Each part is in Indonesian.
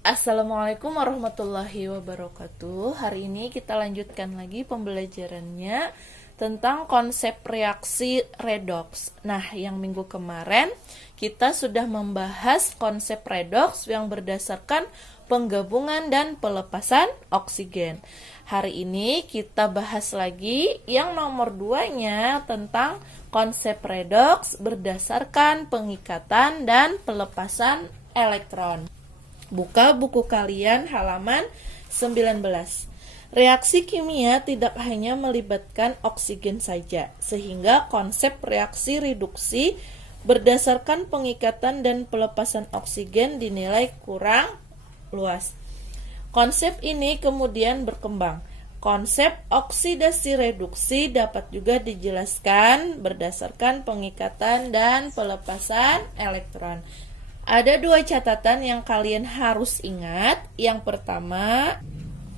Assalamualaikum warahmatullahi wabarakatuh. Hari ini kita lanjutkan lagi pembelajarannya tentang konsep reaksi redoks. Nah, yang minggu kemarin kita sudah membahas konsep redoks yang berdasarkan penggabungan dan pelepasan oksigen. Hari ini kita bahas lagi yang nomor 2-nya tentang konsep redoks berdasarkan pengikatan dan pelepasan elektron. Buka buku kalian halaman 19. Reaksi kimia tidak hanya melibatkan oksigen saja, sehingga konsep reaksi reduksi berdasarkan pengikatan dan pelepasan oksigen dinilai kurang luas. Konsep ini kemudian berkembang. Konsep oksidasi reduksi dapat juga dijelaskan berdasarkan pengikatan dan pelepasan elektron. Ada 2 catatan yang kalian harus ingat. Yang pertama,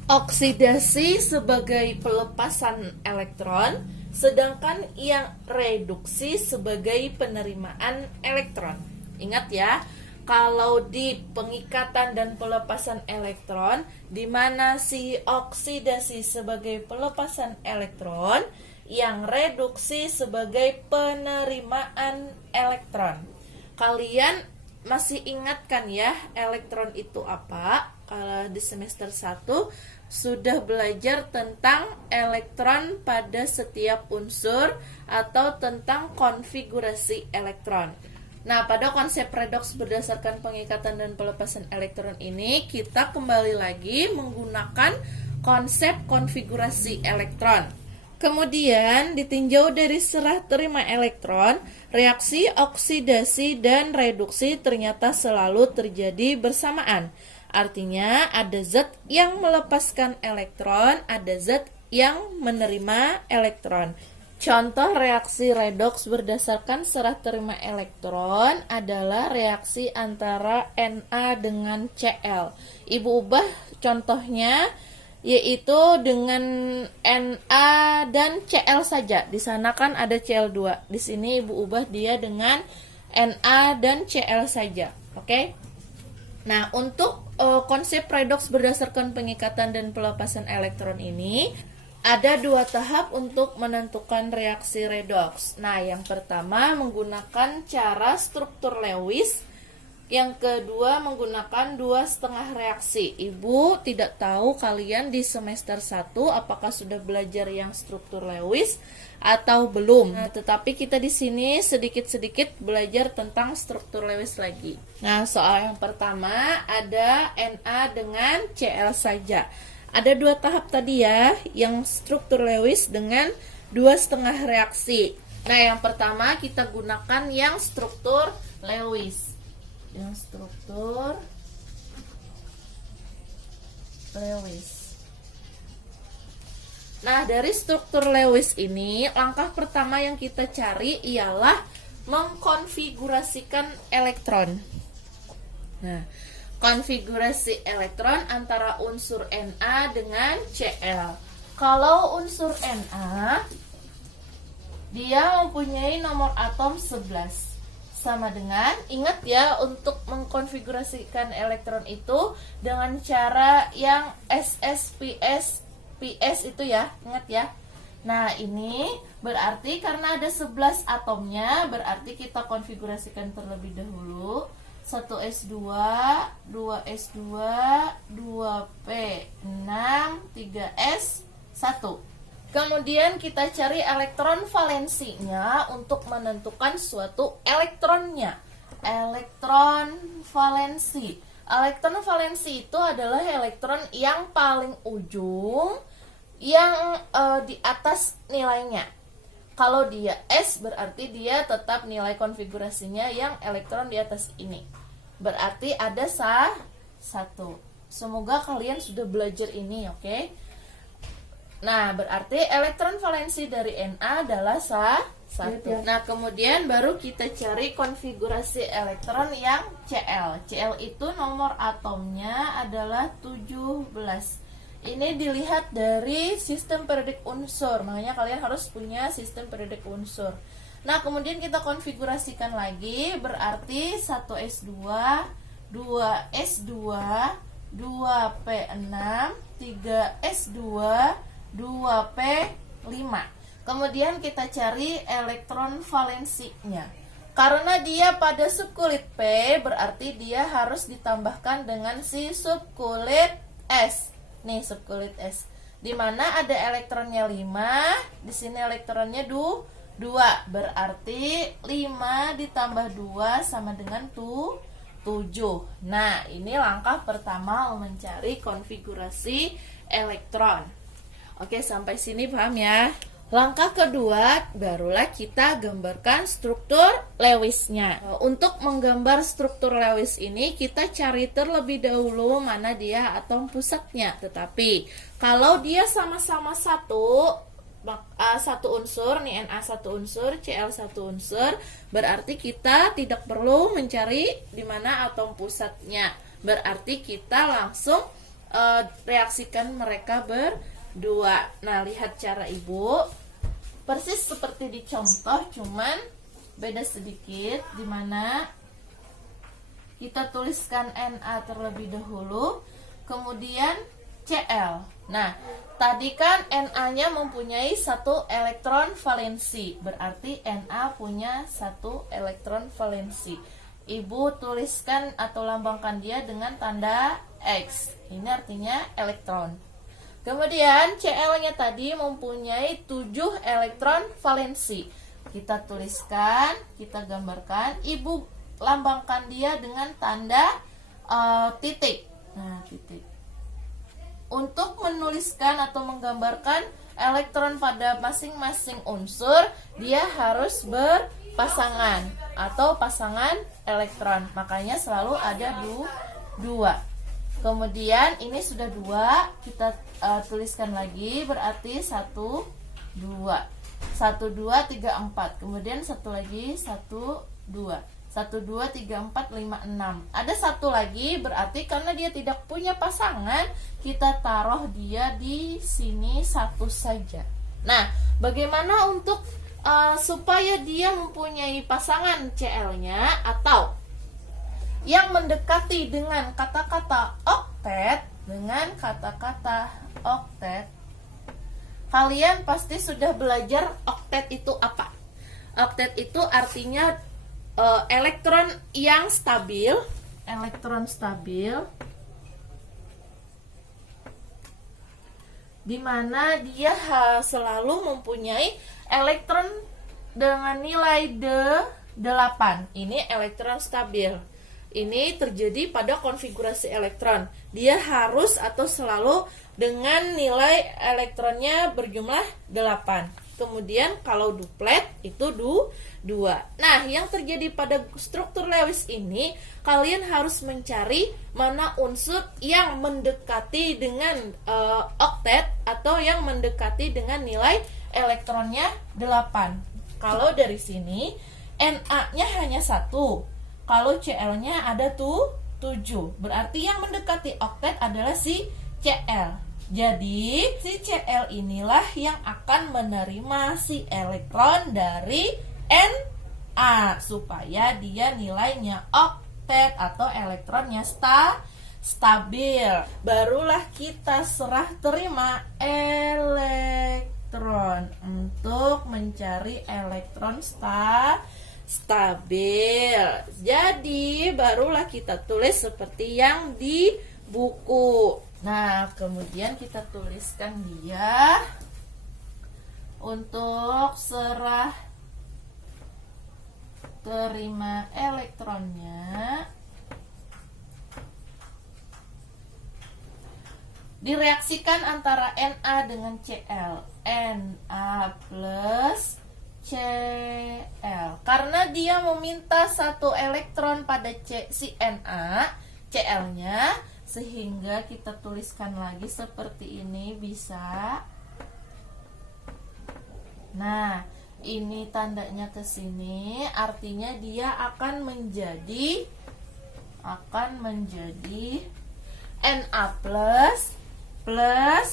oksidasi sebagai pelepasan elektron, sedangkan yang reduksi sebagai penerimaan elektron. Ingat ya, kalau di pengikatan dan pelepasan elektron, di mana si oksidasi sebagai pelepasan elektron, yang reduksi sebagai penerimaan elektron. Kalian masih ingat kan ya elektron itu apa? Kalau di semester 1 sudah belajar tentang elektron pada setiap unsur atau tentang konfigurasi elektron. Nah, pada konsep redoks berdasarkan pengikatan dan pelepasan elektron ini kita kembali lagi menggunakan konsep konfigurasi elektron. Kemudian ditinjau dari serah terima elektron, reaksi oksidasi dan reduksi ternyata selalu terjadi bersamaan. Artinya ada zat yang melepaskan elektron, ada zat yang menerima elektron. Contoh reaksi redoks berdasarkan serah terima elektron adalah reaksi antara Na dengan Cl. Ibu ubah contohnya yaitu dengan Na dan Cl saja. Di sana kan ada Cl2. Di sini Ibu ubah dia dengan Na dan Cl saja. Oke? Nah, untuk konsep redoks berdasarkan pengikatan dan pelepasan elektron ini ada 2 tahap untuk menentukan reaksi redoks. Nah, yang pertama menggunakan cara struktur Lewis. Yang kedua menggunakan 2,5 reaksi. Ibu tidak tahu kalian di semester 1 apakah sudah belajar yang struktur Lewis atau belum. Nah, tetapi kita di sini sedikit-sedikit belajar tentang struktur Lewis lagi. Nah, soal yang pertama ada Na dengan Cl saja. Ada 2 tahap tadi ya, yang struktur Lewis dengan 2,5 reaksi. Nah, yang pertama kita gunakan yang struktur Lewis. Yang struktur Lewis. Nah, dari struktur Lewis ini, langkah pertama yang kita cari ialah mengkonfigurasikan elektron. Nah, konfigurasi elektron antara unsur Na dengan Cl. Kalau unsur Na, dia mempunyai nomor atom 11. Sama dengan, ingat ya, untuk mengkonfigurasikan elektron itu dengan cara yang PS itu ya, ingat ya. Nah, ini berarti karena ada 11 atomnya, berarti kita konfigurasikan terlebih dahulu. 1s2, 2s2, 2p6, 3s1. Kemudian kita cari elektron valensinya untuk menentukan suatu elektronnya. Elektron valensi. Elektron valensi itu adalah elektron yang paling ujung yang di atas nilainya. Kalau dia S berarti dia tetap nilai konfigurasinya yang elektron di atas ini. Berarti ada satu. Semoga kalian sudah belajar ini, oke? Nah, berarti elektron valensi dari Na adalah 1. Nah, kemudian baru kita cari konfigurasi elektron yang Cl. Cl itu nomor atomnya adalah 17. Ini dilihat dari sistem periodik unsur. Makanya kalian harus punya sistem periodik unsur. Nah, kemudian kita konfigurasikan lagi, berarti 1s2, 2s2, 2P6, 3S2, 2P5. Kemudian kita cari elektron valensinya. Karena dia pada subkulit P, berarti dia harus ditambahkan dengan si subkulit S. Nih subkulit S. Di mana ada elektronnya 5, di sini elektronnya 2. Berarti 5 ditambah 2 sama dengan 7. Nah, ini langkah pertama mencari konfigurasi elektron. Oke, sampai sini paham ya? Langkah kedua, barulah kita gambarkan struktur Lewisnya. Untuk menggambar struktur Lewis ini, kita cari terlebih dahulu mana dia atom pusatnya. Tetapi, kalau dia sama-sama satu unsur, nih Na satu unsur, Cl satu unsur, berarti kita tidak perlu mencari di mana atom pusatnya. Berarti kita langsung reaksikan mereka berdua. Nah, lihat cara Ibu. Persis seperti di contoh, cuman beda sedikit, dimana kita tuliskan Na terlebih dahulu, kemudian Cl. Nah, tadi kan Na-nya mempunyai 1 elektron valensi, berarti Na punya 1 elektron valensi. Ibu tuliskan atau lambangkan dia dengan tanda X. Ini artinya elektron. Kemudian Cl-nya tadi mempunyai 7 elektron valensi. Kita tuliskan, kita gambarkan, Ibu lambangkan dia dengan tanda titik. Nah, titik. Untuk menuliskan atau menggambarkan elektron pada masing-masing unsur, dia harus berpasangan atau pasangan elektron. Makanya selalu ada 2. Kemudian ini sudah 2, kita tuliskan lagi, berarti 1, 2. 1, 2, 3, 4. Kemudian satu lagi, 1, 2. 1, 2, 3, 4, 5, 6. Ada satu lagi, berarti karena dia tidak punya pasangan, kita taruh dia di sini satu saja. Nah, bagaimana untuk supaya dia mempunyai pasangan Cl-nya atau yang mendekati dengan kata-kata oktet, kalian pasti sudah belajar oktet itu apa. Oktet itu artinya elektron yang stabil, di mana dia selalu mempunyai elektron dengan nilai 8. Ini elektron stabil. Ini terjadi pada konfigurasi elektron. Dia harus atau selalu dengan nilai elektronnya berjumlah 8. Kemudian kalau duplet itu 2. Nah, yang terjadi pada struktur Lewis ini, kalian harus mencari mana unsur yang mendekati dengan oktet atau yang mendekati dengan nilai elektronnya 8. Kalau dari sini Na-nya hanya 1. Kalau Cl-nya ada 7. Berarti yang mendekati oktet adalah si Cl. Jadi, si Cl inilah yang akan menerima si elektron dari Na supaya dia nilainya oktet atau elektronnya stabil. Barulah kita serah terima elektron untuk mencari elektron stabil. Jadi barulah kita tulis seperti yang di buku. Nah, kemudian kita tuliskan dia untuk serah terima elektronnya. Direaksikan antara Na dengan Cl. Na plus Cl. Karena dia meminta 1 elektron pada si Na, Cl-nya, sehingga kita tuliskan lagi seperti ini, bisa. Nah, ini tandanya ke sini, artinya dia akan menjadi Na plus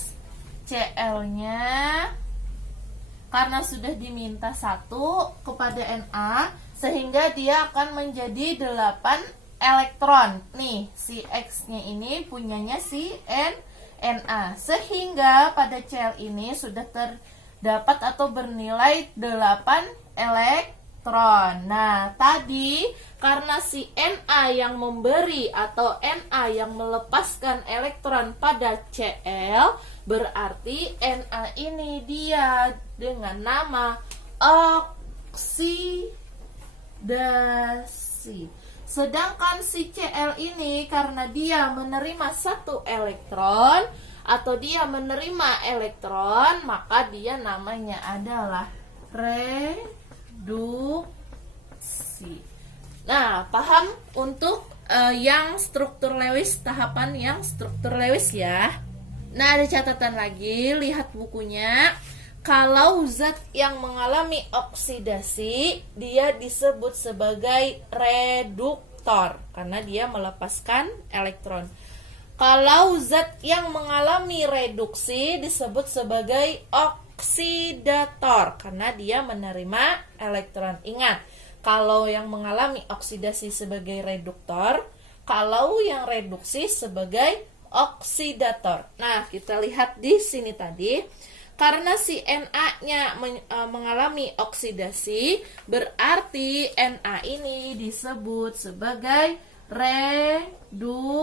Cl-nya. Karena sudah diminta 1 kepada Na, sehingga dia akan menjadi 8 elektron. Nih, si X-nya ini punyanya si Na. Sehingga pada Cl ini sudah terdapat atau bernilai 8 elektron. Nah, tadi karena si Na yang memberi atau Na yang melepaskan elektron pada Cl, berarti Na ini dia dengan nama oksidasi. Sedangkan si Cl ini karena dia menerima 1 elektron atau dia menerima elektron, maka dia namanya adalah reduksi. Nah, paham untuk yang struktur Lewis, tahapan yang struktur Lewis ya. Nah, ada catatan lagi, lihat bukunya. Kalau zat yang mengalami oksidasi, dia disebut sebagai reduktor karena dia melepaskan elektron. Kalau zat yang mengalami reduksi disebut sebagai oksidator karena dia menerima elektron. Ingat, kalau yang mengalami oksidasi sebagai reduktor, kalau yang reduksi sebagai oksidator. Nah, kita lihat di sini tadi. Karena si Na-nya mengalami oksidasi, berarti Na ini disebut sebagai reduktor.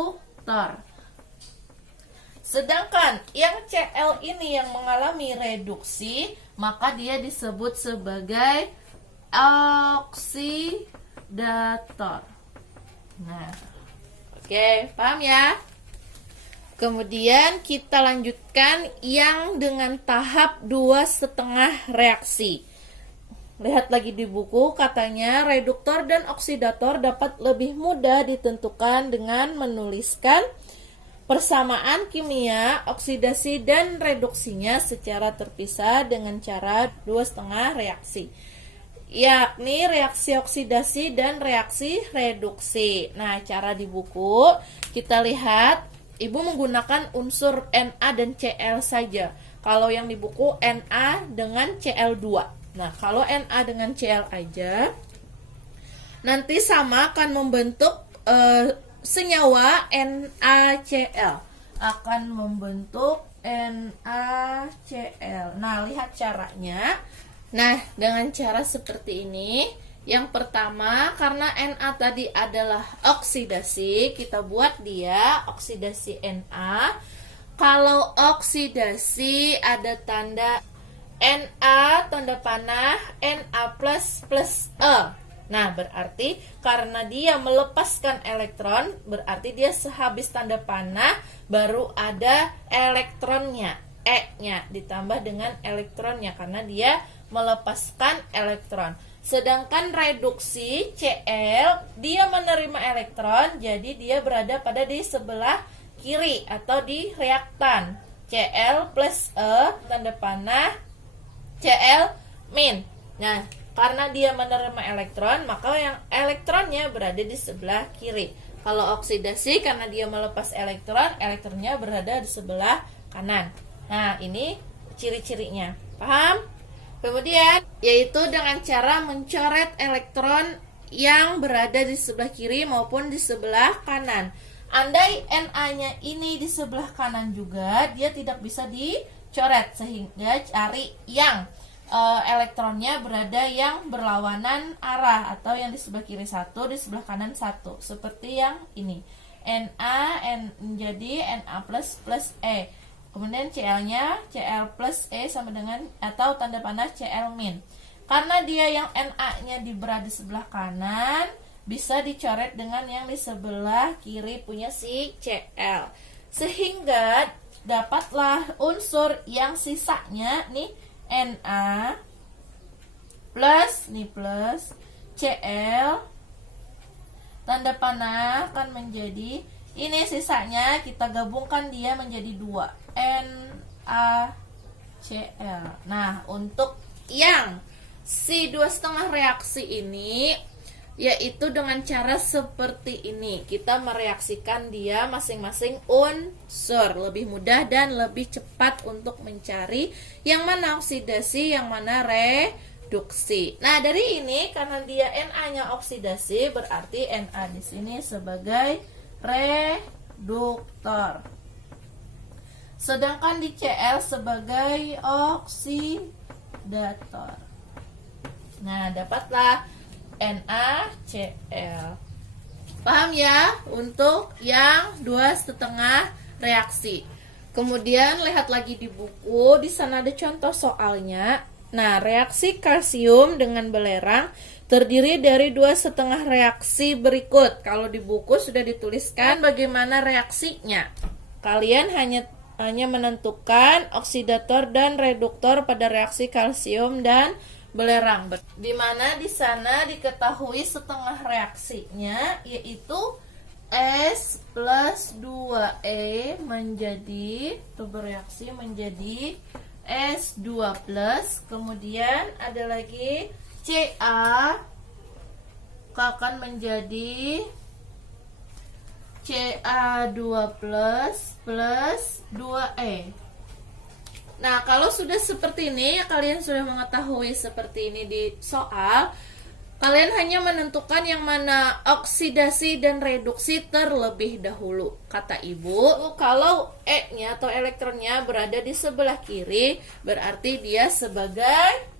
Sedangkan yang Cl ini yang mengalami reduksi, maka dia disebut sebagai oksidator. Nah, oke, paham ya? Kemudian kita lanjutkan yang dengan tahap 2,5 reaksi. Lihat lagi di buku, katanya reduktor dan oksidator dapat lebih mudah ditentukan dengan menuliskan persamaan kimia, oksidasi dan reduksinya secara terpisah dengan cara 2,5 reaksi, yakni reaksi oksidasi dan reaksi reduksi. Nah, cara di buku kita lihat Ibu menggunakan unsur Na dan Cl saja. Kalau yang di buku Na dengan Cl2. Nah, kalau Na dengan Cl aja, nanti sama akan membentuk senyawa NaCl. Akan membentuk NaCl. Nah, lihat caranya. Nah, dengan cara seperti ini. Yang pertama, karena Na tadi adalah oksidasi, kita buat dia oksidasi Na. Kalau oksidasi ada tanda Na, tanda panah, Na plus plus E. Nah, berarti karena dia melepaskan elektron, berarti dia sehabis tanda panah baru ada elektronnya, E-nya ditambah dengan elektronnya karena dia melepaskan elektron. Sedangkan reduksi Cl, dia menerima elektron, jadi dia berada pada di sebelah kiri atau di reaktan. Cl plus E, tanda panah, Cl min. Nah, karena dia menerima elektron, maka yang elektronnya berada di sebelah kiri. Kalau oksidasi, karena dia melepas elektron, elektronnya berada di sebelah kanan. Nah, ini ciri-cirinya. Paham? Kemudian, yaitu dengan cara mencoret elektron yang berada di sebelah kiri maupun di sebelah kanan. Andai Na-nya ini di sebelah kanan juga, dia tidak bisa dicoret, sehingga cari yang elektronnya berada yang berlawanan arah, atau yang di sebelah kiri satu, di sebelah kanan satu, seperti yang ini. Jadi Na plus plus E. Kemudian Cl-nya, Cl plus E sama dengan atau tanda panah Cl min. Karena dia yang Na-nya berada di sebelah kanan, bisa dicoret dengan yang di sebelah kiri punya si Cl. Sehingga dapatlah unsur yang sisanya nih Na plus Cl, tanda panah kan menjadi ini, sisanya kita gabungkan dia menjadi 2 NaCl. Nah, untuk yang si 2,5 reaksi ini, yaitu dengan cara seperti ini, kita mereaksikan dia masing-masing unsur, lebih mudah dan lebih cepat untuk mencari yang mana oksidasi, yang mana reduksi. Nah, dari ini karena dia Na-nya oksidasi, berarti Na di sini sebagai reduktor. Sedangkan di Cl sebagai oksidator. Nah, dapatlah NaCl. Paham ya untuk yang 2,5 reaksi. Kemudian lihat lagi di buku, di sana ada contoh soalnya. Nah, reaksi kalsium dengan belerang terdiri dari 2,5 reaksi berikut. Kalau di buku sudah dituliskan bagaimana reaksinya. Kalian hanya menentukan oksidator dan reduktor pada reaksi kalsium dan belerang. Di mana di sana diketahui setengah reaksinya, yaitu S plus 2E menjadi, itu bereaksi menjadi S2 plus. Kemudian ada lagi Ca akan menjadi Ca2 plus 2E. Nah, kalau sudah seperti ini, kalian sudah mengetahui seperti ini di soal, kalian hanya menentukan yang mana oksidasi dan reduksi terlebih dahulu. Kata ibu, kalau E-nya atau elektronnya berada di sebelah kiri, berarti dia sebagai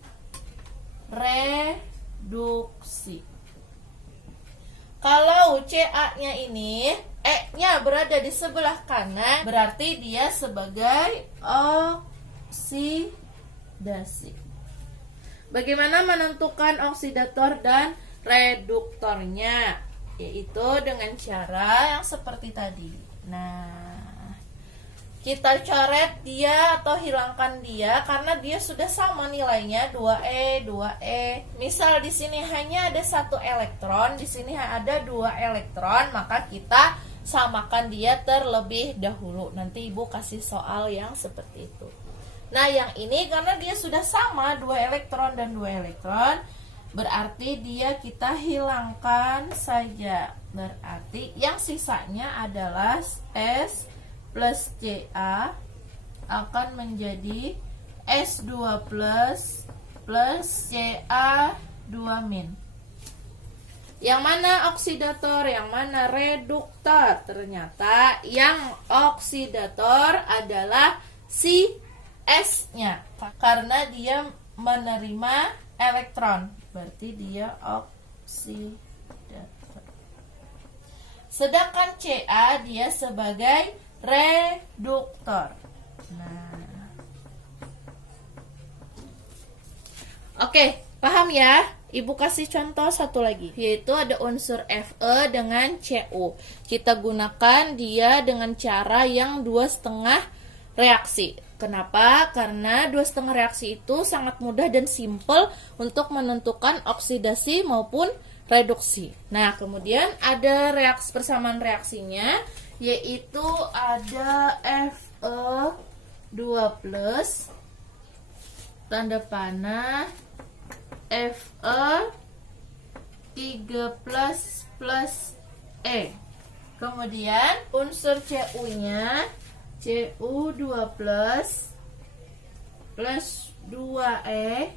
reduksi. Kalau Ca-nya ini, E-nya berada di sebelah kanan, berarti dia sebagai oksidasi. Bagaimana menentukan oksidator dan reduktornya? Yaitu dengan cara yang seperti tadi. Nah, kita coret dia atau hilangkan dia karena dia sudah sama nilainya 2E, 2E. Misal di sini hanya ada 1 elektron, di sini ada 2 elektron, maka kita samakan dia terlebih dahulu. Nanti ibu kasih soal yang seperti itu. Nah, yang ini karena dia sudah sama 2 elektron dan 2 elektron, berarti dia kita hilangkan saja. Berarti yang sisanya adalah S plus Ca akan menjadi S2 plus Ca2 min. Yang mana oksidator, yang mana reduktor? Ternyata yang oksidator adalah si S-nya, karena dia menerima elektron, berarti dia oksidator. Sedangkan Ca dia sebagai reduktor. Nah, oke, paham ya? Ibu kasih contoh satu lagi, yaitu ada unsur Fe dengan Cu. Kita gunakan dia dengan cara yang 2,5 reaksi. Kenapa? Karena 2,5 reaksi itu sangat mudah dan simple untuk menentukan oksidasi maupun reduksi. Nah, kemudian ada persamaan reaksinya, yaitu ada Fe2+, tanda panah, Fe3+, E. Kemudian unsur Cu-nya Cu2 plus 2E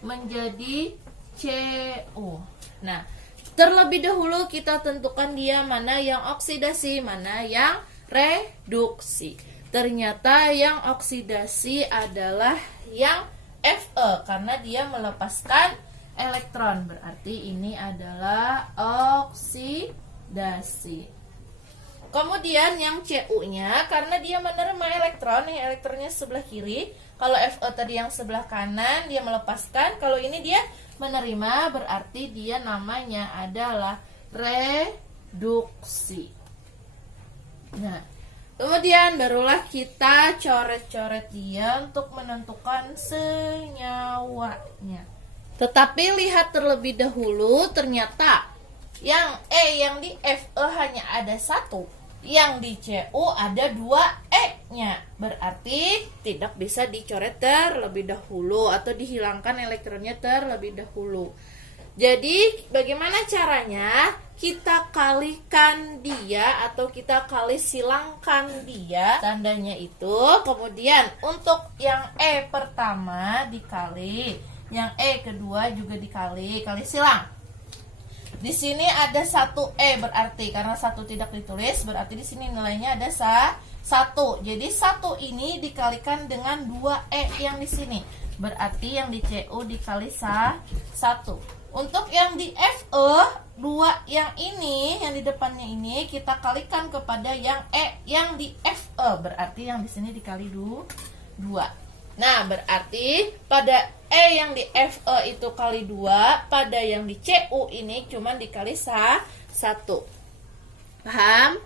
menjadi Cu. Nah, terlebih dahulu kita tentukan dia mana yang oksidasi, mana yang reduksi. Ternyata yang oksidasi adalah yang Fe karena dia melepaskan elektron. Berarti ini adalah oksidasi. Kemudian yang Cu-nya karena dia menerima elektron, yang elektronnya sebelah kiri. Kalau Fe tadi yang sebelah kanan, dia melepaskan. Kalau ini dia menerima, berarti dia namanya adalah reduksi. Nah, kemudian barulah kita coret-coret dia untuk menentukan senyawanya. Tetapi lihat terlebih dahulu, ternyata yang yang di Fe hanya ada 1. Yang di Cu ada 2 E-nya. Berarti tidak bisa dicoret terlebih dahulu atau dihilangkan elektronnya terlebih dahulu. Jadi bagaimana caranya? Kita kalikan dia atau kita kali silangkan dia, tandanya itu. Kemudian untuk yang E pertama dikali yang E kedua juga dikali, kali silang. Di sini ada 1E berarti karena 1 tidak ditulis, berarti di sini nilainya ada 1. Jadi 1 ini dikalikan dengan 2E yang di sini. Berarti yang di CU dikali 1. Untuk yang di FE, 2 yang ini, yang di depannya ini kita kalikan kepada yang E yang di FE. Berarti yang di sini dikali 2. Nah, berarti pada E yang di FE itu kali 2, pada yang di CU ini cuma dikali 1. Paham?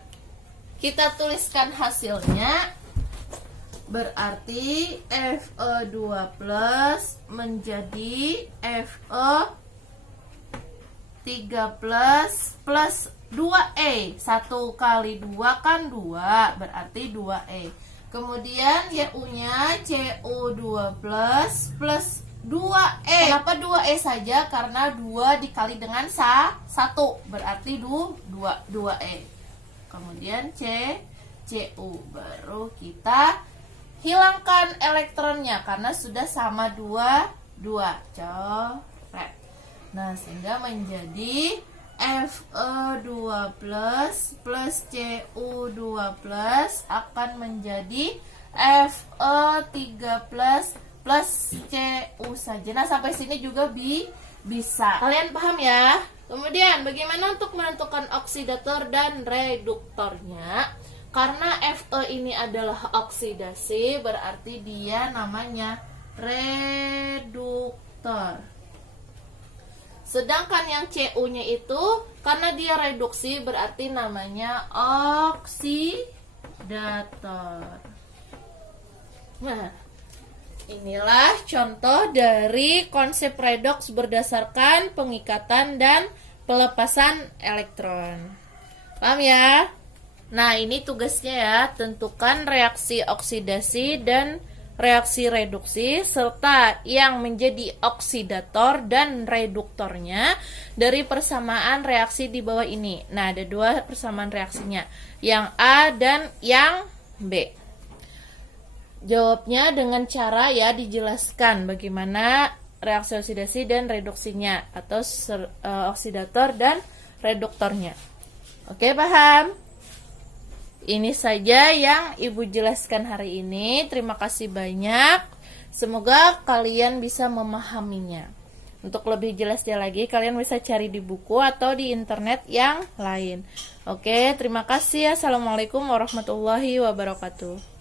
Kita tuliskan hasilnya. Berarti FE2 plus menjadi FE3 plus 2E. 1 kali 2 kan 2, berarti 2E. Kemudian YU-nya CU2 plus 2E. Kenapa 2E saja? Karena 2 dikali dengan 1, berarti 2E. Kemudian CU, baru kita hilangkan elektronnya karena sudah sama 2. Coret. Nah, sehingga menjadi FE2 plus CU2 plus akan menjadi FE3 plus CU saja. Nah, sampai sini juga bisa. Kalian paham ya? Kemudian bagaimana untuk menentukan oksidator dan reduktornya? Karena Fe ini adalah oksidasi, berarti dia namanya reduktor. Sedangkan yang CU-nya itu karena dia reduksi berarti namanya oksidator. Nah, inilah contoh dari konsep redoks berdasarkan pengikatan dan pelepasan elektron. Paham ya? Nah, ini tugasnya ya, tentukan reaksi oksidasi dan reaksi reduksi serta yang menjadi oksidator dan reduktornya dari persamaan reaksi di bawah ini. Nah, ada 2 persamaan reaksinya, yang A dan yang B. Jawabnya dengan cara ya dijelaskan bagaimana reaksi oksidasi dan reduksinya atau oksidator dan reduktornya. Oke, paham? Ini saja yang Ibu jelaskan hari ini. Terima kasih banyak. Semoga kalian bisa memahaminya. Untuk lebih jelasnya lagi, kalian bisa cari di buku atau di internet yang lain. Oke, terima kasih. Assalamualaikum warahmatullahi wabarakatuh.